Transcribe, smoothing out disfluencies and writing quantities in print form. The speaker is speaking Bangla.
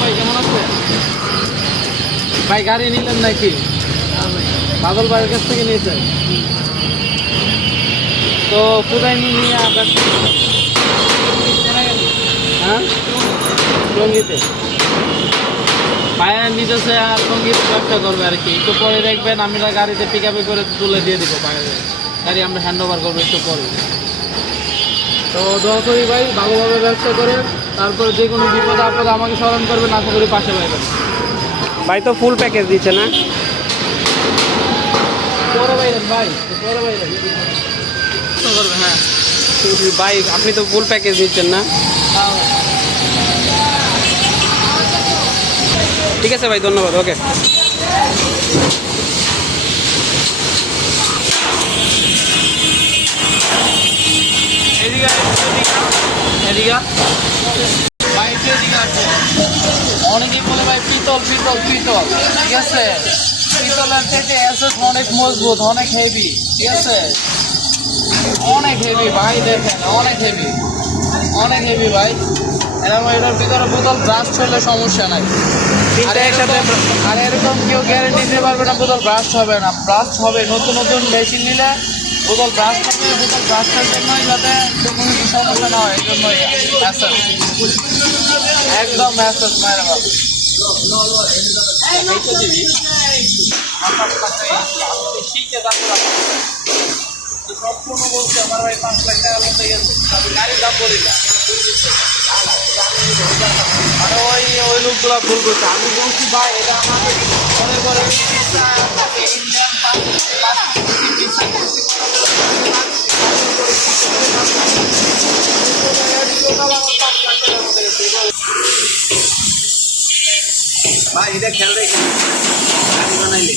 ভাই কেমন আছে ভাই? গাড়ি নিলেন নাকি? বাদল ভাইয়ের কাছ থেকে নিয়েছেন? তো কোথায় নিয়ে আপনার? হ্যাঁ, টঙ্গিতে পায়ে নিতেছে আর টঙ্গিতে ব্যবসা করবে আর কি। একটু পরে দেখবেন আমরা গাড়িতে পিক আপে করে তুলে দিয়ে দিব পায়ে, গাড়ি আমরা হ্যান্ড ওভার করবো একটু পরে। তো দোয়া করি ভাই ভালোভাবে ব্যবসা করেন, তারপরে যে কোনো বিপদ আপদ আমাকে স্মরণ করবেন, আশা করি পাশে পাইবেন। ভাই তো ফুল প্যাকেজ দিচ্ছে না? পরে পাইবেন ভাই, পরে পাইবেন করবে। হ্যাঁ ভাই আপনি তো ফুল প্যাকেজ দিচ্ছেন না? ঠিক আছে ভাই, ধন্যবাদ। ওকে অনেকেই বলে ভাই পিতল পিতল পিতল, ঠিক আছে? পিতলের থেকে অ্যাসেস অনেক মজবুত, অনেক হেভি, ঠিক আছে? অনেক হেভি ভাই, দেখেন অনেক হেভি, অনেক হেভি ভাই। এবং এটার ভিতরে বোতল ব্রাস্ট হলে সমস্যা নাই। আর এরকম কেউ গ্যারেন্টি দিতে পারবে না বোতল ব্রাস্ট হবে না। ব্রাস্ট হবে, নতুন নতুন মেশিন নিলে বোতল ব্রাস্ট হবে। বোতল ব্রাস্টের জন্যই যাতে কোনো সমস্যা না হয়, এই জন্যই একদম ম্যাসেজ মায়ের বাবা। সম্পূর্ণ বলছি আমার ভাই 5 লাখ টাকা মতো গেছে, গাড়ির দাম বলি না। মানে ওই লোকগুলা ভুল করছে। আমি বলছি ভাই এটা আমাকে মনে করে ইন্ডিয়ান ভাই এটা খেয়াল রেখে গাড়ি বানাইলে